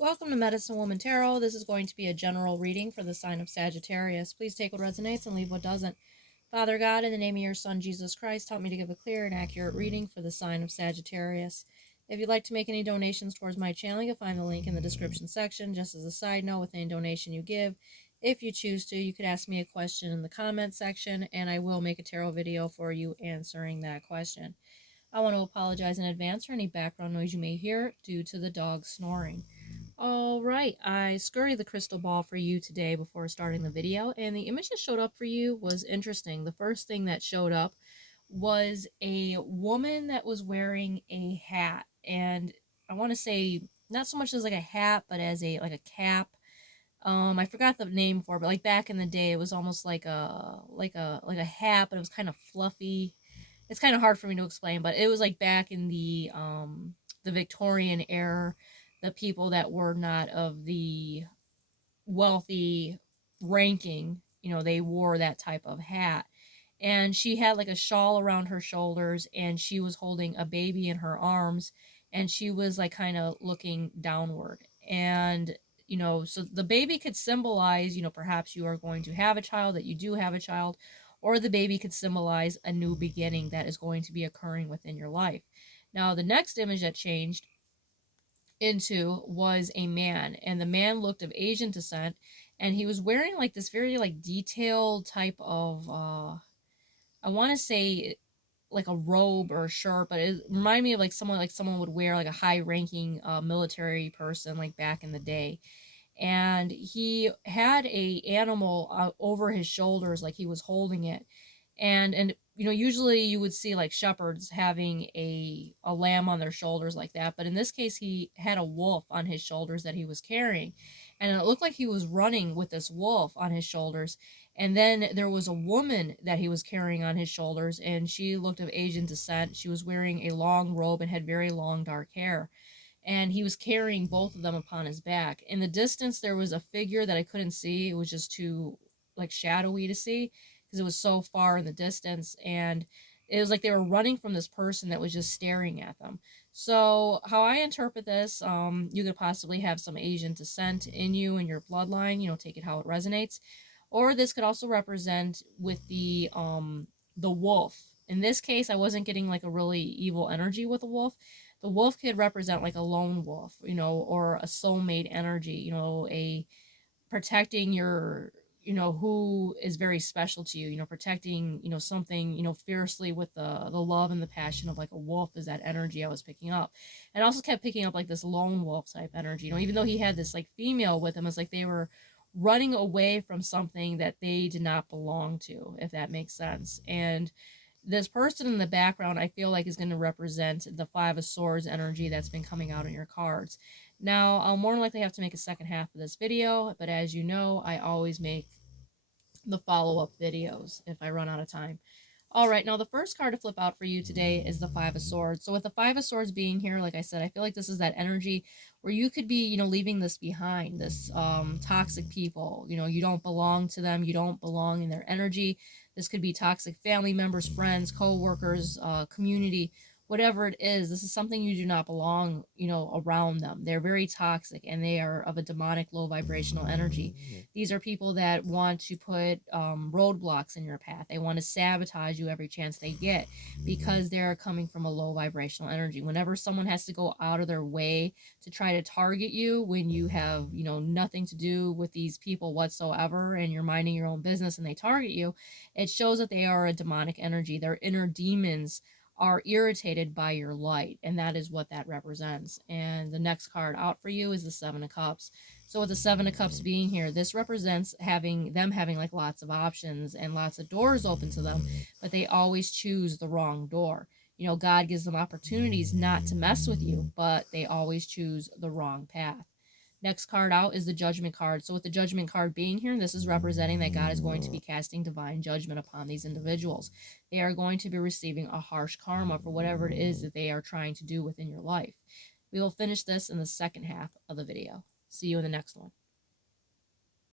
Welcome to Medicine Woman Tarot. This is going to be a general reading for the sign of Sagittarius. Please take what resonates and leave what doesn't. Father God, in the name of your Son, Jesus Christ, help me to give a clear and accurate reading for the sign of Sagittarius. If you'd like to make any donations towards my channel, you'll find the link in the description section. Just as a side note, with any donation you give, if you choose to, you could ask me a question in the comment section, and I will make a tarot video for you answering that question. I want to apologize in advance for any background noise you may hear due to the dog snoring. All right, I scurried the crystal ball for you today before starting the video, and the image that showed up for you was interesting. The first thing that showed up was a woman that was wearing a hat, and I want to say not so much as like a hat, but as a cap. I forgot the name for it, but like back in the day, it was almost like a hat, but it was kind of fluffy. It's kind of hard for me to explain, but it was like back in the Victorian era, the people that were not of the wealthy ranking, they wore that type of hat. And she had like a shawl around her shoulders, and she was holding a baby in her arms, and she was like kind of looking downward. And so the baby could symbolize, perhaps you are going to have a child, that you do have a child, or the baby could symbolize a new beginning that is going to be occurring within your life. Now, the next image that changed into was a man, and the man looked of Asian descent, and he was wearing like this very like detailed type of I want to say like a robe or a shirt, but it reminded me of like someone would wear, like a high ranking military person like back in the day. And he had a animal over his shoulders, like he was holding it. And usually you would see like shepherds having a lamb on their shoulders like that, but in this case he had a wolf on his shoulders that he was carrying, and it looked like he was running with this wolf on his shoulders. And then there was a woman that he was carrying on his shoulders, and she looked of Asian descent. She was wearing a long robe and had very long dark hair, and he was carrying both of them upon his back. In the distance there was a figure that I couldn't see. It was just too like shadowy to see because it was so far in the distance, and it was like they were running from this person that was just staring at them. So how I interpret this, you could possibly have some Asian descent in you and your bloodline, take it how it resonates. Or this could also represent with the wolf. In this case, I wasn't getting like a really evil energy with a wolf. The wolf could represent like a lone wolf, or a soulmate energy, a protecting your, who is very special to you, protecting, something, fiercely with the love and the passion of like a wolf is that energy I was picking up. And I also kept picking up like this lone wolf type energy, even though he had this like female with him, it's like they were running away from something that they did not belong to, if that makes sense. And this person in the background, I feel like, is going to represent the Five of Swords energy that's been coming out in your cards. Now, I'll more than likely have to make a second half of this video, but as you know, I always make the follow-up videos if I run out of time. All right, now the first card to flip out for you today is the Five of Swords. So with the Five of Swords being here, like I said, I feel like this is that energy where you could be, leaving this behind, this toxic people. You don't belong to them. You don't belong in their energy. This could be toxic family members, friends, co-workers, community, whatever it is. This is something you do not belong, around them. They're very toxic, and they are of a demonic, low vibrational energy. These are people that want to put roadblocks in your path. They want to sabotage you every chance they get because they're coming from a low vibrational energy. Whenever someone has to go out of their way to try to target you when you have, nothing to do with these people whatsoever, and you're minding your own business and they target you, it shows that they are a demonic energy. Their inner demons are irritated by your light, and that is what that represents. And the next card out for you is the Seven of Cups. So with the Seven of Cups being here, this represents having like lots of options and lots of doors open to them, but they always choose the wrong door. God gives them opportunities not to mess with you, but they always choose the wrong path. Next card out is the Judgment card. So with the Judgment card being here, this is representing that God is going to be casting divine judgment upon these individuals. They are going to be receiving a harsh karma for whatever it is that they are trying to do within your life. We will finish this in the second half of the video. See you in the next one.